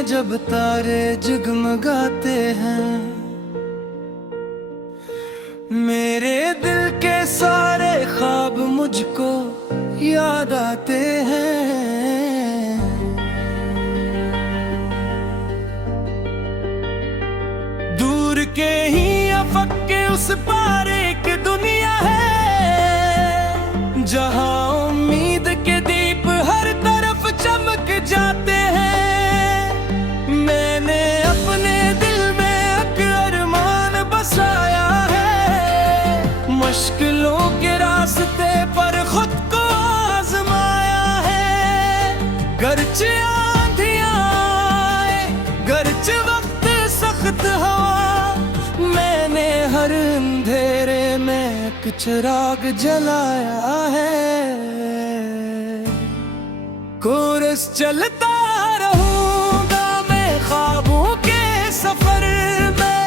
में जब तारे जगमगाते हैं, मेरे दिल के सारे ख्वाब मुझको याद आते हैं। दूर के ही अफक के उस पार एक दुनिया है, जहां उम्मीद के दीप हर तरफ चमक जाते हैं। मैंने अपने दिल में एक अरमान बसाया है, मुश्किलों के रास्ते पर खुद को आजमाया है। गर्चे आंधियां आए, गर्चे वक्त सख्त हवा, मैंने हर अंधेरे में एक चिराग जलाया है। कोरस चलता रहूंगा मैं ख्वाबों के सफर में,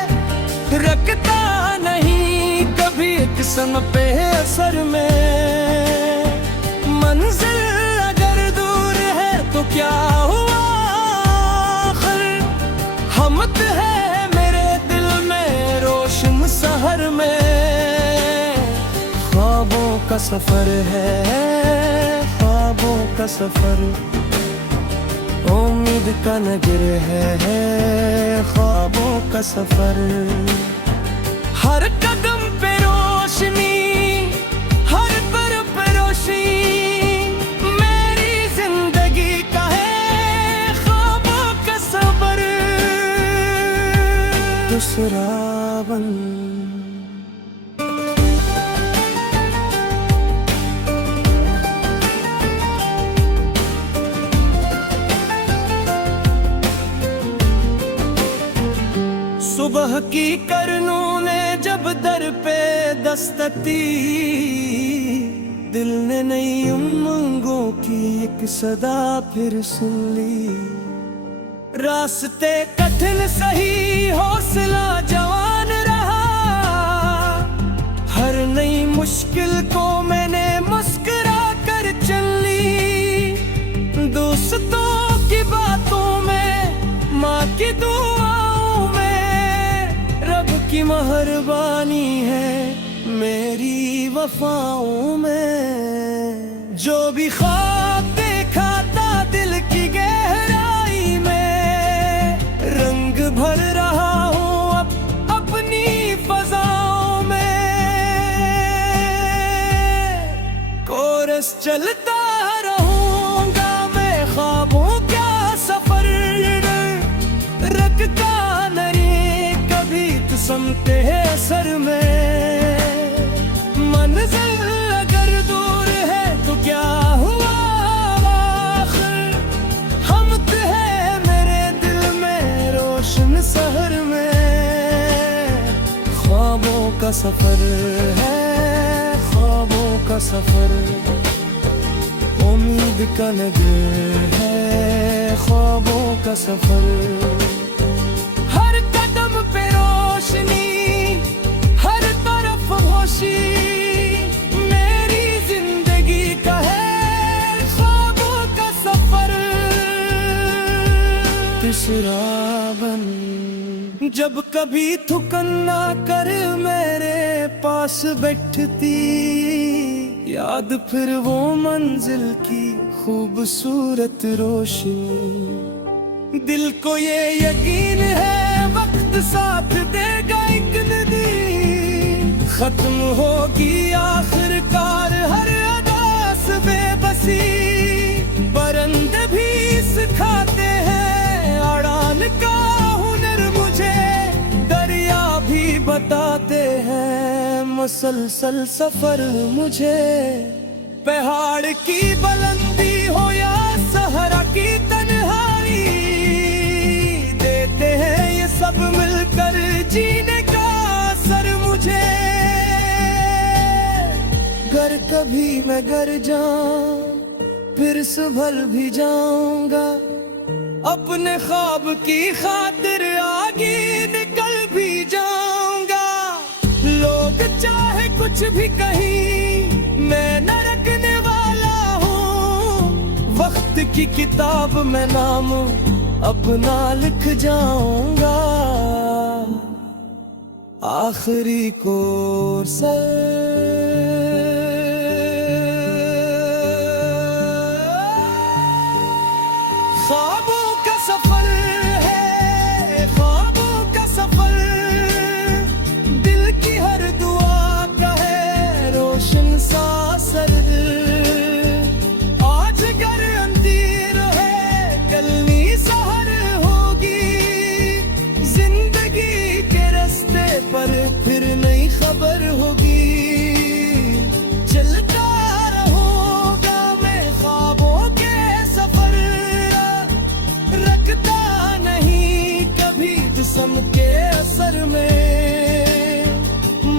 रखता नहीं कभी एक संग पे असर में। मंजिल अगर दूर है तो क्या हुआ, आखिर हमत है मेरे दिल में रोशन सहर में। ख्वाबों का सफर है, ख्वाबों का सफर, उम्मीद का नगर है ख्वाबों का सफर। हर कदम पे रोशनी, हर तरफ रोशनी, मेरी जिंदगी का है ख्वाबों का सफर। दूसरा बन सुबह की करनों ने जब दर पे दस्तक दी, दिल ने नई उमंगों की एक सदा फिर सुन ली। रास्ते कठिन सही हौसला जवान रहा, हर नई मुश्किल को मैंने मुस्कुरा कर चल ली। दोस्तों की बातों में, माँ की दुआओं में, रब की मेहरबानी है मेरी वफाओं में। जो भी ख्वाब देखा था दिल की गहराई में, रंग भर रहा हूँ अब अपनी फजाओं में। कोरस चलता रहूंगा मैं ख्वाबों का सफर, रखता समते हैं असर में। मंजिल अगर दूर है तो क्या हुआ, आखिर हमत है मेरे दिल में रोशन सहर में। ख्वाबों का सफर है, ख्वाबों का सफर, उम्मीद का नगर है ख्वाबों का सफर। हर तरफ होशी, मेरी जिंदगी का है ख्वाबों का सफर। तीसरा बन जब कभी थुकन ना कर मेरे पास बैठती, याद फिर वो मंजिल की खूबसूरत रोशनी। दिल को ये यकीन है वक्त साथ देगा एक नदी, खत्म होगी आखिरकार हर अदास बेबसी। परिंदे भी सिखाते हैं अड़ान का हुनर मुझे, दरिया भी बताते हैं मुसलसल सफर मुझे। पहाड़ की बुलंदी हो या सहरा की तन्हाई, देते हैं ये सब मिलकर जीने का असर मुझे। घर कभी मैं घर जाऊं फिर संभल भी जाऊंगा, अपने ख्वाब की खातिर आगे निकल भी जाऊंगा। लोग चाहे कुछ भी कहीं, मैं न रखने वाला हूँ वक्त की किताब में नाम अपना लिख जाऊंगा आखिरी कोर्स। ख्वाबों का सफर है, ख्वाबों का सफर, दिल की हर दुआ का है रोशन सा सर। आज घर अंधेर है, कल नी सहर होगी, जिंदगी के रास्ते पर फिर नई खबर होगी। चलता रहूंगा मैं ख्वाबों के सफर, रखता नहीं कभी जिस्म के असर में।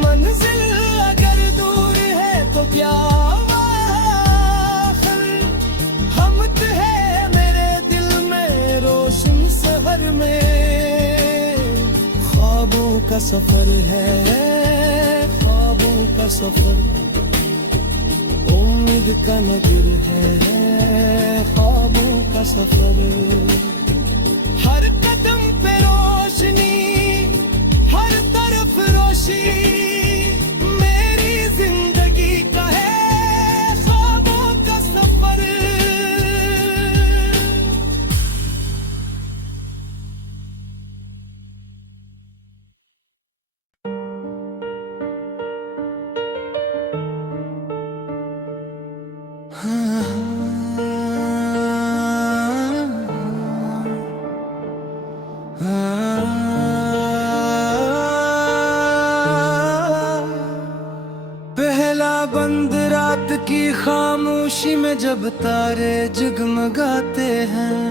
मंजिल अगर दूर है तो क्या आखिर, हमत है मेरे दिल में रोशन शहर में। ख्वाबों का सफर है, ख्वाबों का सफर, उम्मीद का नगर है ख्वाबों का सफर। हर कदम पे रोशनी, हर तरफ रोशनी, मेरी जिंदगी का है ख्वाबों का सफर। पहला बंद रात की खामोशी में जब तारे जगमगाते हैं,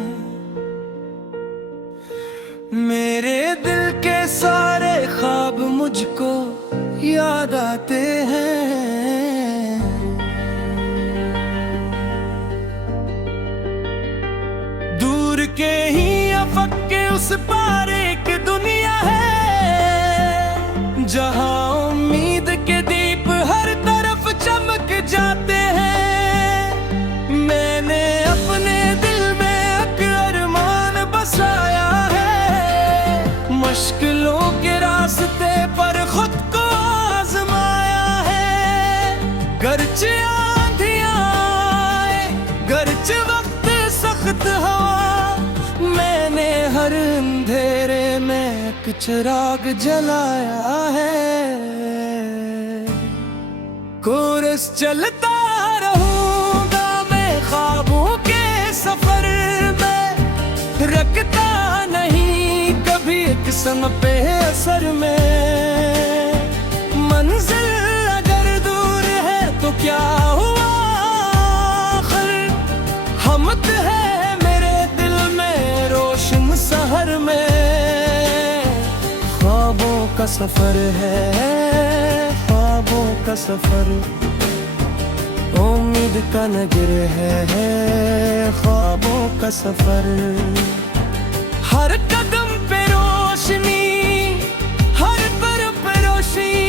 मेरे दिल के सारे ख्वाब मुझको याद आते हैं। दूर के ही अफक के उस पार एक दुनिया है, जहां उम्मीद के दीप हर तरफ चमक जाते हैं। मैंने अपने दिल में एक अरमान बसाया है, मुश्किलों के रास्ते पर खुद को आजमाया है। गर्चे आंधियां आए, गर्चे वक्त सख्त हवा, मैंने हर अंधेरे में एक चिराग जलाया है। कोरस चलता रहूंगा मैं ख्वाबों के सफर में, रखता नहीं कभी किस्म पे असर में। मंजिल अगर दूर है तो क्या हुआ आखिर, हमत है मेरे दिल में रोशन शहर में। ख्वाबों का सफर है, ख्वाबों का सफर, उम्मीद का नगर है ख्वाबों का सफर। हर कदम पे रोशनी, हर तरफ रोशनी,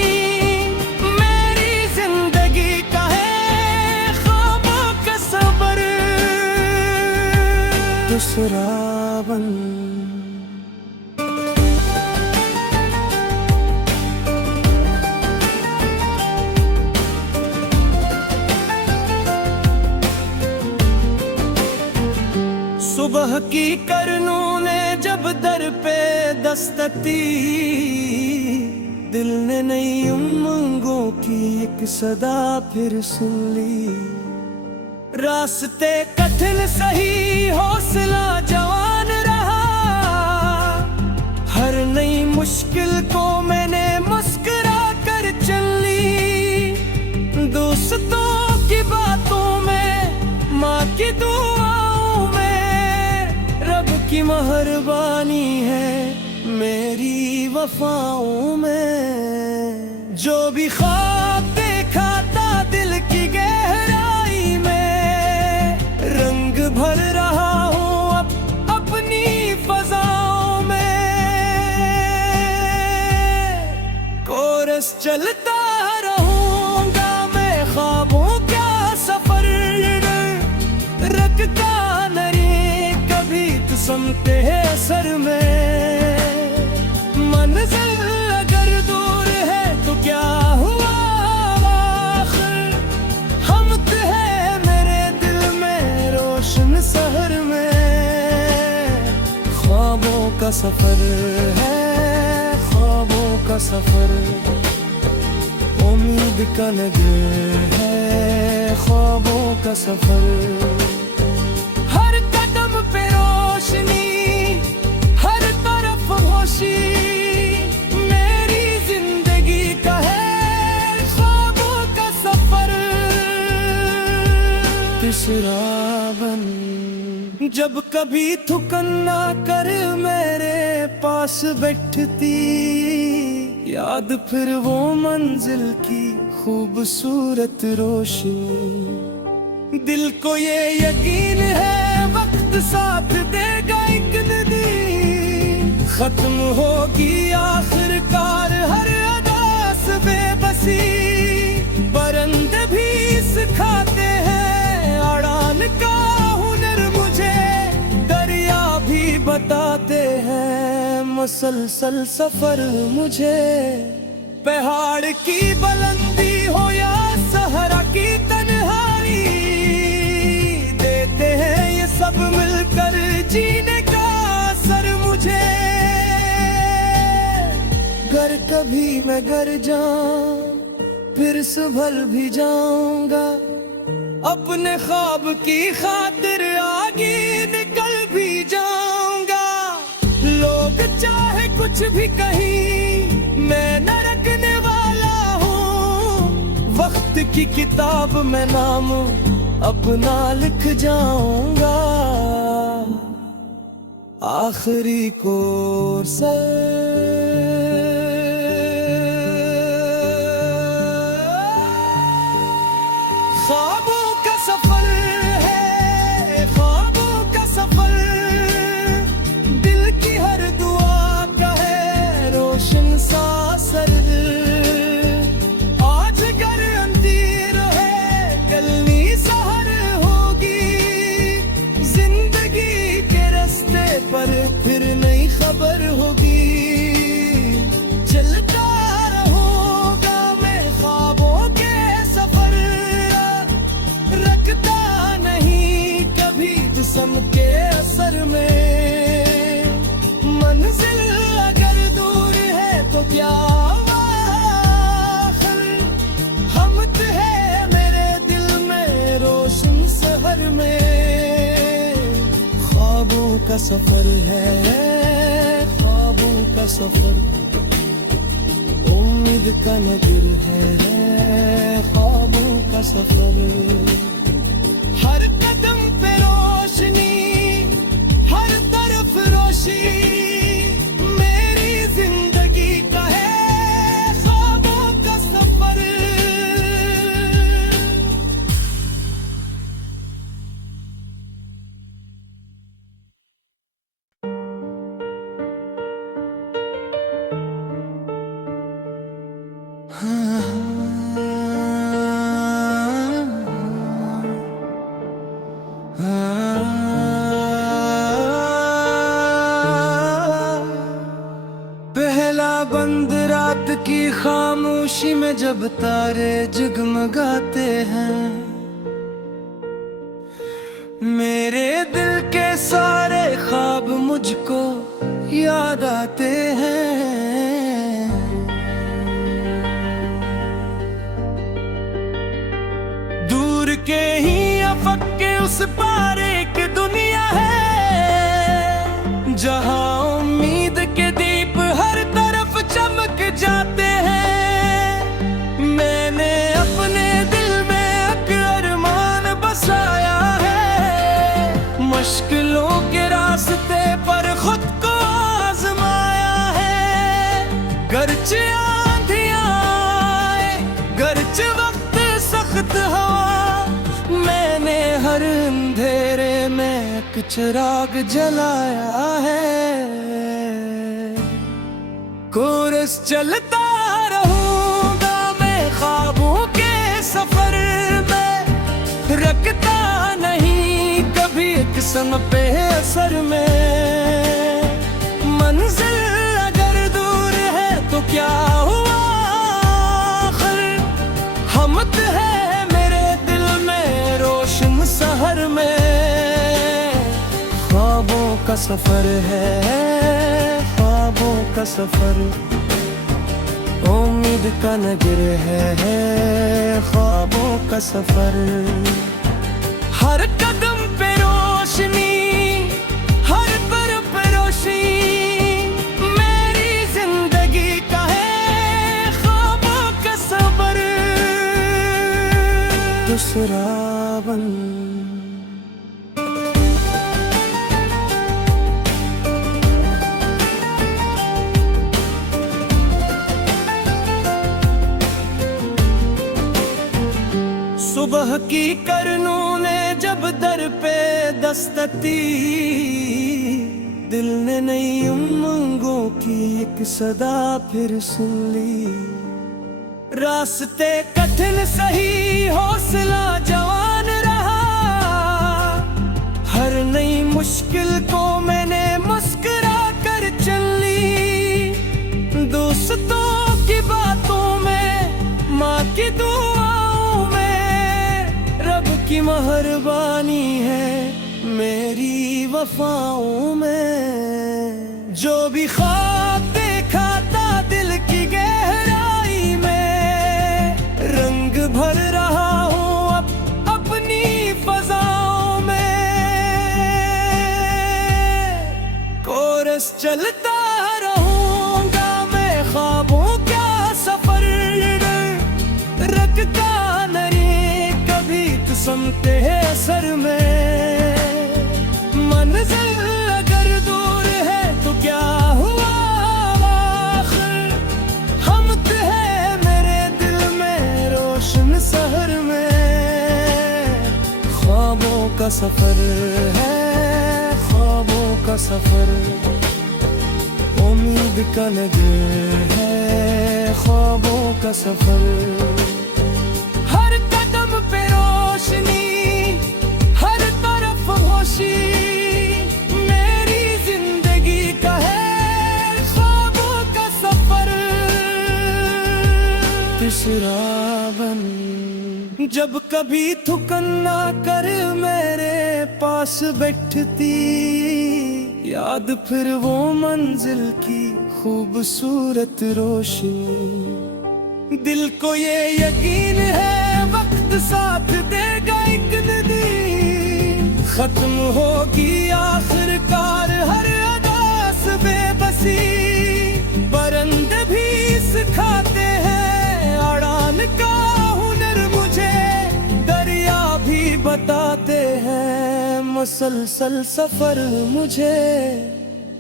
मेरी जिंदगी का है ख्वाबों का सफर। दूसरा बंद सुबह की करनूं ने जब दर पे दस्तक दी, दिल ने नई उमंगों की एक सदा फिर सुन ली। रास्ते कठिन सही हौसला जवान रहा, हर नई मुश्किल को मैंने मुस्कुरा कर चल ली। दोस्तों की बातों में, माँ की दुआओं में, रब की मेहरबानी है मेरी वफाओं में। जो भी ख्वाब देखा था दिल की गहराई में, रंग भर रहा हूँ अब अपनी फजाओं में। कोरस चलता रहूंगा मैं ख्वाबों का सफर, रखता नहीं कभी किस्म पे का सफर है, ख्वाबों का सफर, उम्मीद का नगर है, ख्वाबों का सफर। हर कदम पे रोशनी, हर तरफ होशी, मेरी जिंदगी का है ख्वाबों का सफर। तीसरा बन जब कभी थुकन ना कर मेरे पास बैठती, याद फिर वो मंजिल की खूबसूरत रोशनी। दिल को ये यकीन है वक्त साथ देगा एक दिन, खत्म होगी आखिरकार हर अदास बेबसी। परिंदे भी सिखाते हैं अड़ान का हुनर मुझे, दरिया भी बताते हैं मसलसल सफर मुझे। पहाड़ की बुलंदी हो या सहरा की तन्हाई, देते हैं ये सब मिलकर जीने का असर मुझे। घर कभी मैं घर जाऊं फिर संभल भी जाऊंगा, अपने ख्वाब की खातिर आगे निकल भी जाऊंगा। लोग चाहे कुछ भी कहीं, मैं न रखने वाला हूँ, वक्त की किताब में नाम अपना लिख जाऊंगा। आखिरी कोर्स ख्वाबों का सफर है, ख्वाबों का सफर, दिल की हर दुआ का है रोशन सा सर। आज घर अंधेर है कल नी सहर होगी, जिंदगी के रास्ते पर फिर नई खबर होगी। चलता रहूंगा मैं ख्वाबों के सफर, रखता नहीं कभी जिस्म के असर में। मंजिल अगर दूर है तो क्या आखिर, हमत है मेरे दिल में रोशन शहर में। ख्वाबों का सफर है, ख्वाबों का सफर, उम्मीद का नगर है, ख्वाबों का सफर। हर कदम पे रोशनी, हर तरफ रोशी, मेरी जिंदगी का है ख्वाबों का सफर। पहला बंद रात की खामोशी में जब तारे जगमगाते हैं, मेरे दिल के सारे ख्वाब मुझको याद आते हैं। दूर के ही अफक के उस पार एक दुनिया है, जहां उम्मीद के दीप हर तरफ चमक जाते हैं। मैंने अपने दिल में एक अरमान बसाया है, मुश्किलों के रास्ते पर खुद को आजमाया है। गर्चे आंधियां आए, गर्चे वक्त सख्त हवा, मैंने हर अंधेरे में एक चिराग जलाया है। कोरस चलता रहूंगा मैं ख्वाबों के सफर में, रखता नहीं कभी किस्म पे असर में। मंजिल अगर दूर है तो क्या हुआ आखिर, हमत है मेरे दिल में रोशन शहर में। ख्वाबों का सफर है, ख्वाबों का सफर, उम्मीद का नगर है, ख्वाबों का सफर। हर कदम पे रोशनी, हर तरफ रोशनी, मेरी जिंदगी का है ख्वाबों का सफर। दूसरा बन सुबह की करनों ने जब दर पे दस्तक दी, दिल ने नई उमंगों की एक सदा फिर सुन ली। रास्ते कठिन सही हौसला जवान रहा, हर नई मुश्किल को मैंने मुस्कुरा कर चल ली। दोस्तों की बातों में, माँ की दुआओं में, रब की मेहरबानी है मेरी वफाओं में। जो भी ख्वाब देखा था दिल की गहराई में, रंग भर रहा हूँ अब अपनी फजाओं में। कोरस चलता रहूंगा मैं ख्वाबों का सफर, रखता समते हैं सर में। मंजिल अगर दूर है तो क्या हुआ आखिर, हम तो है मेरे दिल में रोशन शहर में। ख्वाबों का सफर है, ख्वाबों का सफर, उम्मीद का नगर है ख्वाबों का सफर। हर तरफ होशी, मेरी जिंदगी का है ख्वाबों का सफर। तीसरा बन जब कभी थुकन ना कर मेरे पास बैठती, याद फिर वो मंजिल की खूबसूरत रोशनी। दिल को ये यकीन है वक्त साथ देगा एक नदी, खत्म होगी आखिरकार हर अदास बेबसी। परिंदे भी सिखाते हैं अड़ान का हुनर मुझे, दरिया भी बताते हैं मुसलसल सफर मुझे।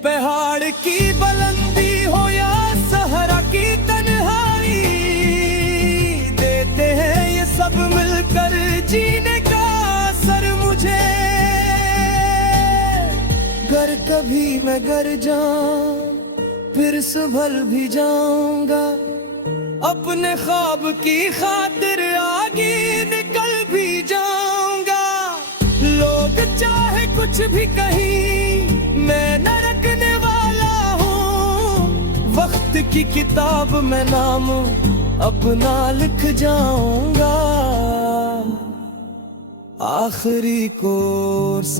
पहाड़ की बुलंदी हो या सहरा की तन्हाई, देते हैं ये सब मिलकर जीने का असर मुझे। घर कभी मैं घर जाऊं फिर संभल भी जाऊंगा, अपने ख्वाब की खातिर आगे निकल भी जाऊंगा। लोग चाहे कुछ भी कहीं, मैं न रखने वाला हूँ। वक्त की किताब में नाम अपना लिख जाऊंगा। आखिरी कोर्स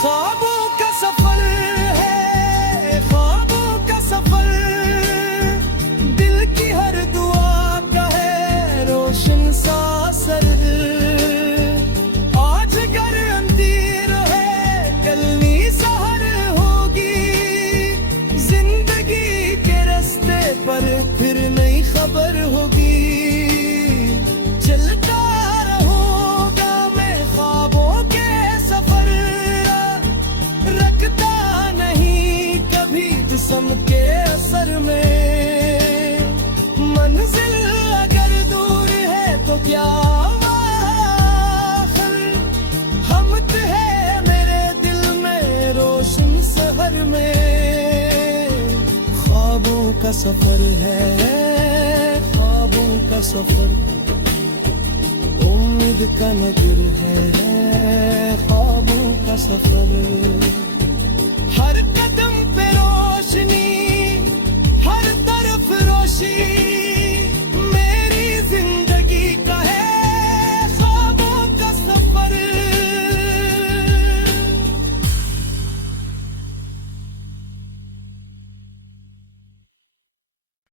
ख्वाबों का सफर है, ख्वाबों का सफर, दिल की हर दुआ का है रोशन सा असर। आज घर अंधेर है कल सहर होगी, जिंदगी के रास्ते पर फिर नई खबर होगी। चलता रहूंगा मैं ख्वाबों के सफर, रखता नहीं कभी जिस्म के असर में। मंजिल अगर दूर है तो क्या आखिर, हम तो है मेरे दिल में रोशन शहर में। ख्वाबों का सफर है, ख्वाबों का सफर, उम्मीद का नगर है ख्वाबों का सफर।